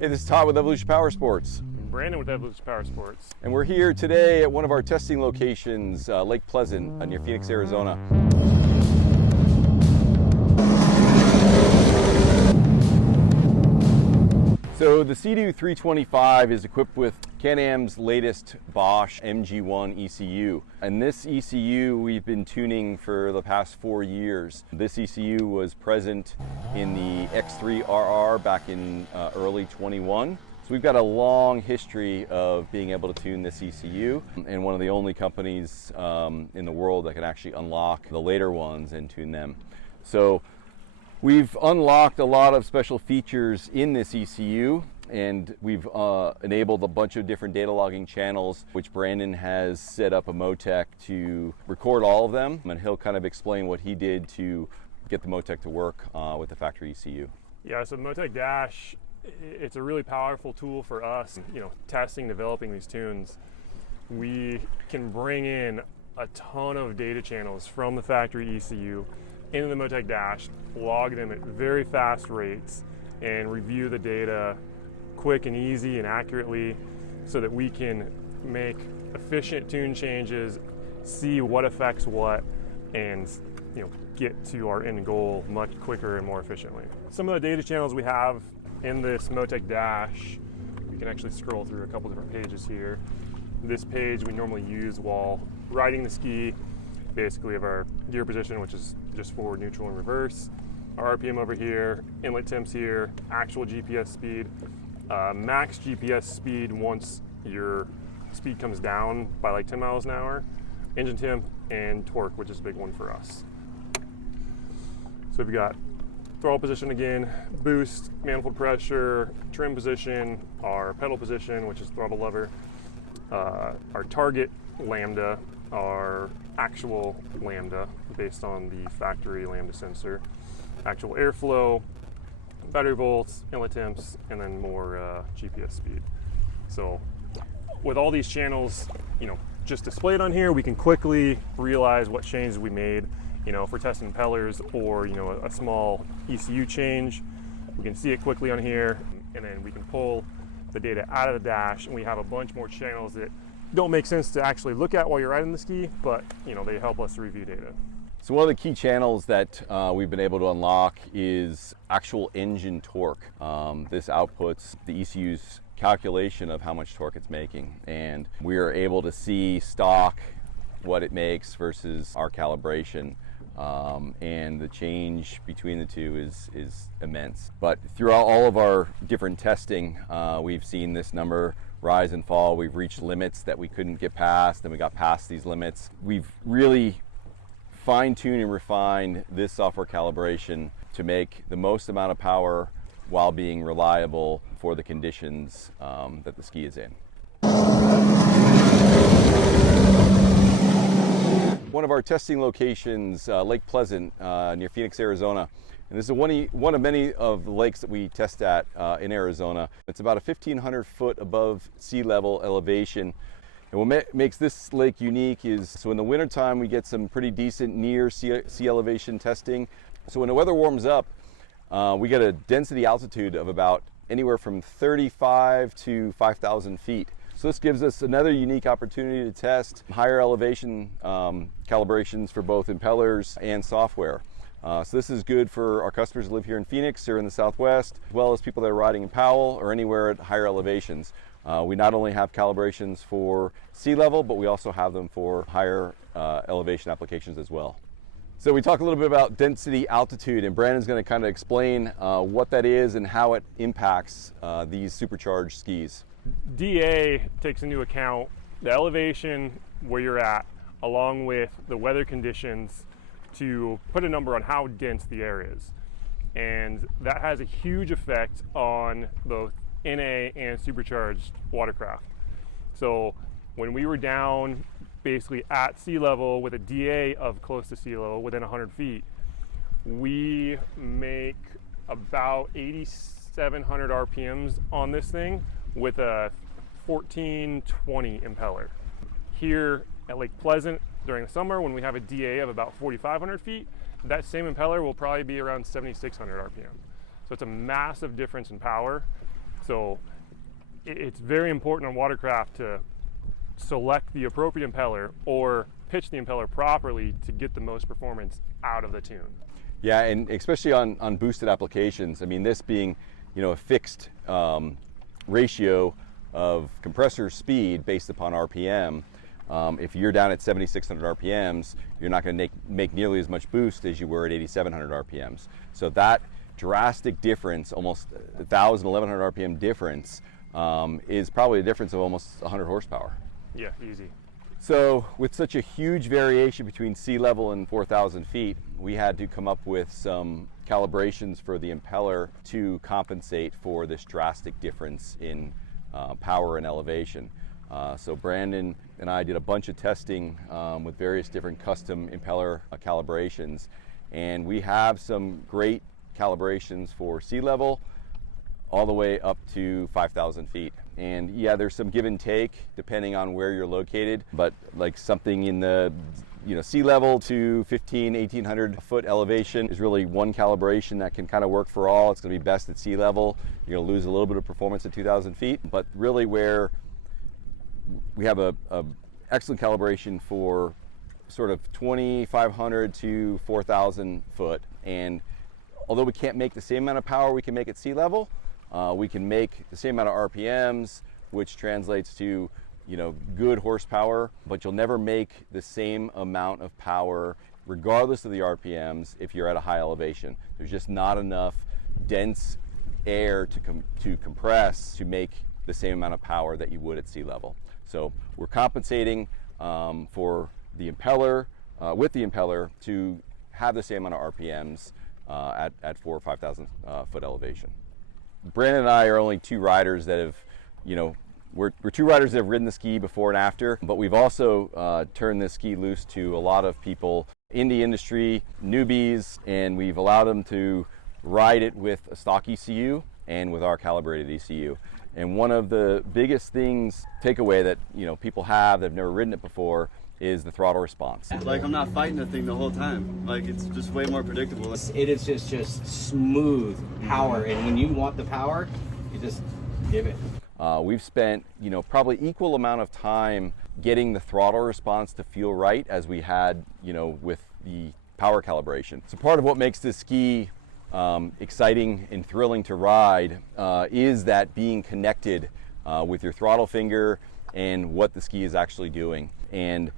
Hey, this is Todd with Evolution Power Sports. Brandon with Evolution Power Sports. And we're here today at one of our testing locations, Lake Pleasant, near Phoenix, Arizona. So the Sea-Doo 325 is equipped with Can-Am's latest Bosch MG1 ECU. And this ECU we've been tuning for the past 4 years. This ECU was present in the X3RR back in early 21. So we've got a long history of being able to tune this ECU, and one of the only companies in the world that can actually unlock the later ones and tune them. So we've unlocked a lot of special features in this ECU, and we've enabled a bunch of different data logging channels, which Brandon has set up a Motec to record all of them, and he'll kind of explain what he did to get the Motec to work with the factory ECU. Yeah, so the Motec Dash, it's a really powerful tool for us, testing, developing these tunes. We can bring in a ton of data channels from the factory ECU into the Motec Dash, log them at very fast rates, and review the data quick and easy and accurately so that we can make efficient tune changes, see what affects what, and get to our end goal much quicker and more efficiently. Some of the data channels we have in this Motec Dash, you can actually scroll through a couple different pages here. This page we normally use while riding the ski. Basically, we have our gear position, which is just forward, neutral, and reverse. Our RPM over here, inlet temps here, actual GPS speed, max GPS speed once your speed comes down by like 10 miles an hour, engine temp, and torque, which is a big one for us. So we've got throttle position again, boost, manifold pressure, trim position, our pedal position, which is throttle lever, our target lambda, our actual lambda based on the factory lambda sensor, actual airflow, battery volts, inlet temps, and then more GPS speed. So with all these channels, just displayed on here, we can quickly realize what changes we made. If we're testing impellers or a small ECU change, we can see it quickly on here, and then we can pull the data out of the dash, and we have a bunch more channels that don't make sense to actually look at while you're riding the ski, but they help us review data. So one of the key channels that we've been able to unlock is actual engine torque. This outputs the ECU's calculation of how much torque it's making, and we are able to see stock what it makes versus our calibration, and the change between the two is immense. But throughout all of our different testing, we've seen this number rise and fall. We've reached limits that we couldn't get past, and we got past these limits. We've really fine-tuned and refined this software calibration to make the most amount of power while being reliable for the conditions that the ski is in. One of our testing locations, Lake Pleasant, near Phoenix, Arizona. And this is one of many of the lakes that we test at in Arizona. It's about a 1,500 foot above sea level elevation. And what makes this lake unique is, so in the wintertime we get some pretty decent near sea elevation testing. So when the weather warms up, we get a density altitude of about anywhere from 35 to 5,000 feet. So this gives us another unique opportunity to test higher elevation calibrations for both impellers and software. So this is good for our customers who live here in Phoenix or in the Southwest, as well as people that are riding in Powell or anywhere at higher elevations. We not only have calibrations for sea level, but we also have them for higher elevation applications as well. So we talked a little bit about density altitude, and Brandon's going to kind of explain what that is and how it impacts these supercharged skis. DA takes into account the elevation where you're at, along with the weather conditions, to put a number on how dense the air is. And that has a huge effect on both NA and supercharged watercraft. So when we were down basically at sea level with a DA of close to sea level, within 100 feet, we make about 8,700 RPMs on this thing with a 1420 impeller. Here at Lake Pleasant during the summer, when we have a DA of about 4,500 feet, that same impeller will probably be around 7,600 RPM. So it's a massive difference in power. So it's very important on watercraft to select the appropriate impeller or pitch the impeller properly to get the most performance out of the tune. Yeah, and especially on boosted applications. I mean, this being, you know, a fixed ratio of compressor speed based upon RPM. If you're down at 7,600 RPMs, you're not going to make nearly as much boost as you were at 8,700 RPMs. So that drastic difference, almost 1,000, 1,100 RPM difference, is probably a difference of almost 100 horsepower. Yeah, easy. So with such a huge variation between sea level and 4,000 feet, we had to come up with some calibrations for the impeller to compensate for this drastic difference in power and elevation. So Brandon and I did a bunch of testing with various different custom impeller calibrations, and we have some great calibrations for sea level all the way up to 5,000 feet. And yeah, there's some give and take depending on where you're located, but like something in the, you know, sea level to 1,800 foot elevation is really one calibration that can kind of work for all. It's going to be best at sea level. You're going to lose a little bit of performance at 2,000 feet, but really where we have a excellent calibration for sort of 2,500 to 4,000 foot. And although we can't make the same amount of power we can make at sea level, we can make the same amount of RPMs, which translates to, you know, good horsepower, but you'll never make the same amount of power regardless of the RPMs if you're at a high elevation. There's just not enough dense air to compress to make the same amount of power that you would at sea level. So we're compensating for the impeller, with the impeller, to have the same amount of RPMs at 4,000 or 5,000 foot elevation. Brandon and I are only two riders that have, you know, we're two riders that have ridden the ski before and after, but we've also turned this ski loose to a lot of people in the industry, newbies, and we've allowed them to ride it with a stock ECU and with our calibrated ECU. And one of the biggest things, takeaway that, you know, people have that have never ridden it before, is the throttle response. Like, I'm not fighting the thing the whole time. Like, it's just way more predictable. It is just smooth power, and when you want the power, you just give it. We've spent, you know, probably equal amount of time getting the throttle response to feel right as we had, you know, with the power calibration. So part of what makes this ski exciting and thrilling to ride is that being connected with your throttle finger and what the ski is actually doing. And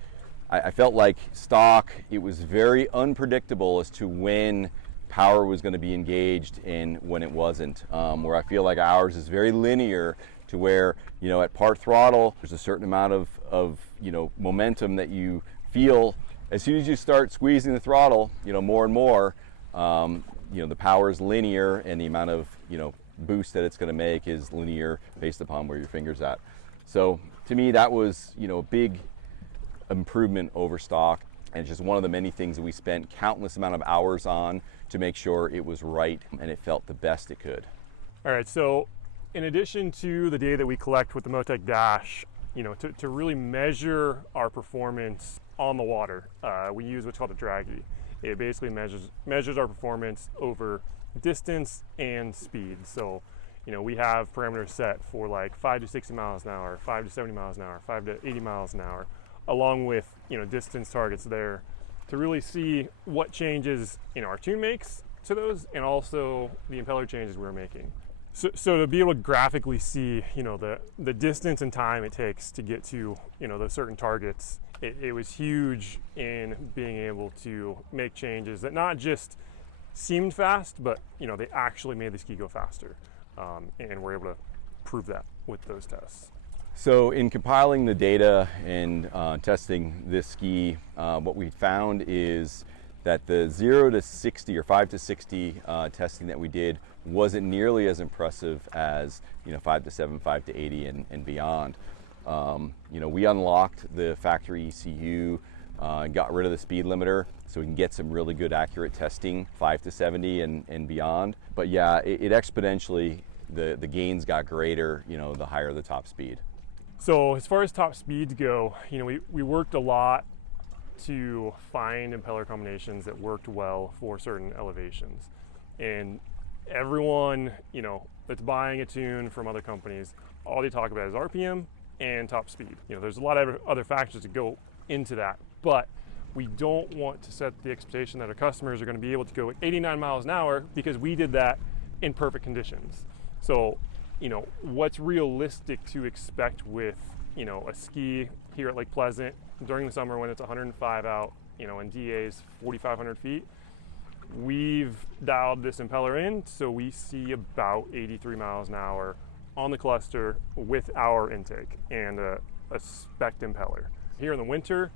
I felt like stock, it was very unpredictable as to when power was going to be engaged and when it wasn't. Where I feel like ours is very linear, to where, you know, at part throttle, there's a certain amount of you know, momentum that you feel. As soon as you start squeezing the throttle, you know, more and more, you know, the power is linear, and the amount of, you know, boost that it's going to make is linear based upon where your finger's at. So to me, that was, you know, a big improvement over stock, and it's just one of the many things that we spent countless amount of hours on to make sure it was right and it felt the best it could. All right, so in addition to the data that we collect with the Motec Dash, you know, to really measure our performance on the water, we use what's called a Draggy. It basically measures our performance over distance and speed. So, you know, we have parameters set for like 5 to 60 miles an hour, 5 to 70 miles an hour, 5 to 80 miles an hour, along with, you know, distance targets there, to really see what changes, you know, our tune makes to those, and also the impeller changes we're making. So to be able to graphically see, you know, the distance and time it takes to get to, you know, those certain targets, it was huge in being able to make changes that not just seemed fast, but, you know, they actually made the ski go faster. And we're able to prove that with those tests. So in compiling the data and testing this ski, what we found is that the 0 to 60 or 5 to 60 testing that we did wasn't nearly as impressive as, you know, 5 to 7, 5 to 80 and beyond. You know, we unlocked the factory ECU and got rid of the speed limiter so we can get some really good accurate testing, 5 to 70 and beyond. But yeah, it exponentially, the gains got greater, you know, the higher the top speed. So as far as top speeds go, you know, we worked a lot to find impeller combinations that worked well for certain elevations. And everyone, you know, that's buying a tune from other companies, all they talk about is RPM and top speed. You know, there's a lot of other factors that go into that, but we don't want to set the expectation that our customers are going to be able to go at 89 miles an hour because we did that in perfect conditions. So, you know, what's realistic to expect with, you know, a ski here at Lake Pleasant during the summer when it's 105 out, you know, and DA's 4,500 feet, we've dialed this impeller in, so we see about 83 miles an hour on the cluster with our intake and a spec impeller. Here in the winter,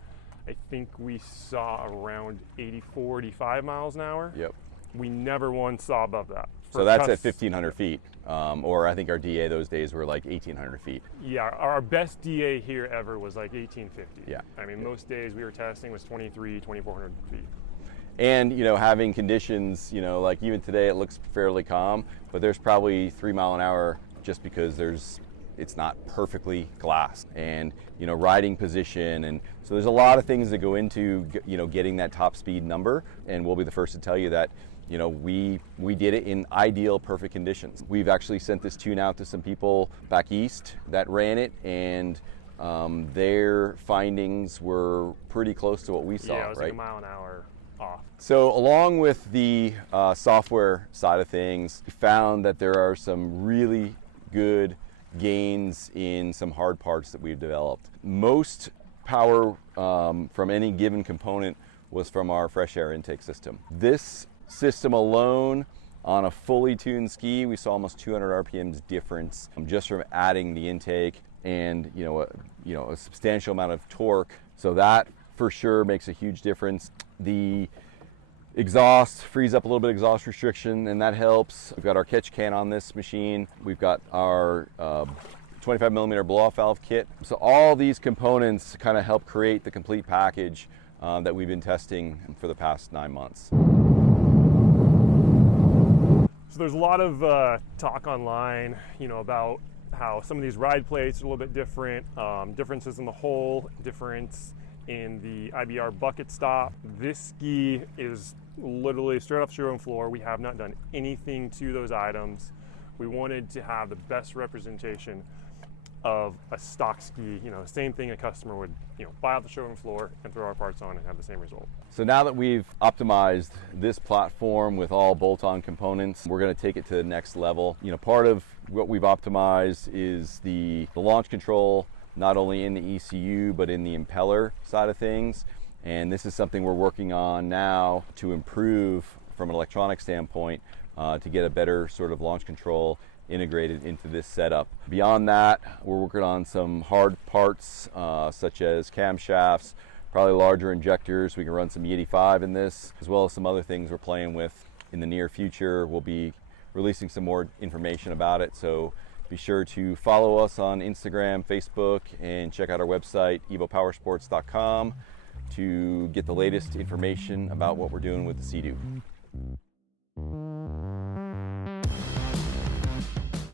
I think we saw around 84, 85 miles an hour. Yep. We never once saw above that. So that's at 1,500 feet, or I think our DA those days were like 1,800 feet. Yeah, our best DA here ever was like 1,850. Yeah. I mean, most days we were testing was 2,400 feet. And, you know, having conditions, you know, like even today it looks fairly calm, but there's probably 3 mile an hour just because it's not perfectly glass, and, you know, riding position, and so there's a lot of things that go into, you know, getting that top speed number, and we'll be the first to tell you that, you know, we did it in ideal, perfect conditions. We've actually sent this tune out to some people back east that ran it, and their findings were pretty close to what we saw. Yeah, it was right? like a mile an hour off. So along with the software side of things, we found that there are some really good gains in some hard parts that we've developed. Most power from any given component was from our fresh air intake system. This system alone, on a fully tuned ski, we saw almost 200 RPMs difference just from adding the intake, and you know a substantial amount of torque. So that for sure makes a huge difference. The exhaust frees up a little bit of exhaust restriction, and that helps. We've got our catch can on this machine. We've got our 25 millimeter blow-off valve kit. So all these components kind of help create the complete package that we've been testing for the past 9 months. So there's a lot of talk online, you know, about how some of these ride plates are a little bit different, differences in the hole, difference in the IBR bucket stop. This ski is literally straight off the showroom floor. We have not done anything to those items. We wanted to have the best representation of a stock ski, you know, the same thing a customer would, you know, buy off the showroom floor and throw our parts on and have the same result. So now that we've optimized this platform with all bolt-on components, we're going to take it to the next level. You know, part of what we've optimized is the launch control, not only in the ECU, but in the impeller side of things. And this is something we're working on now to improve from an electronic standpoint to get a better sort of launch control integrated into this setup. Beyond that, we're working on some hard parts such as camshafts, probably larger injectors. We can run some E85 in this, as well as some other things we're playing with in the near future. We'll be releasing some more information about it, so be sure to follow us on Instagram, Facebook, and check out our website, evopowersports.com, to get the latest information about what we're doing with the Sea-Doo.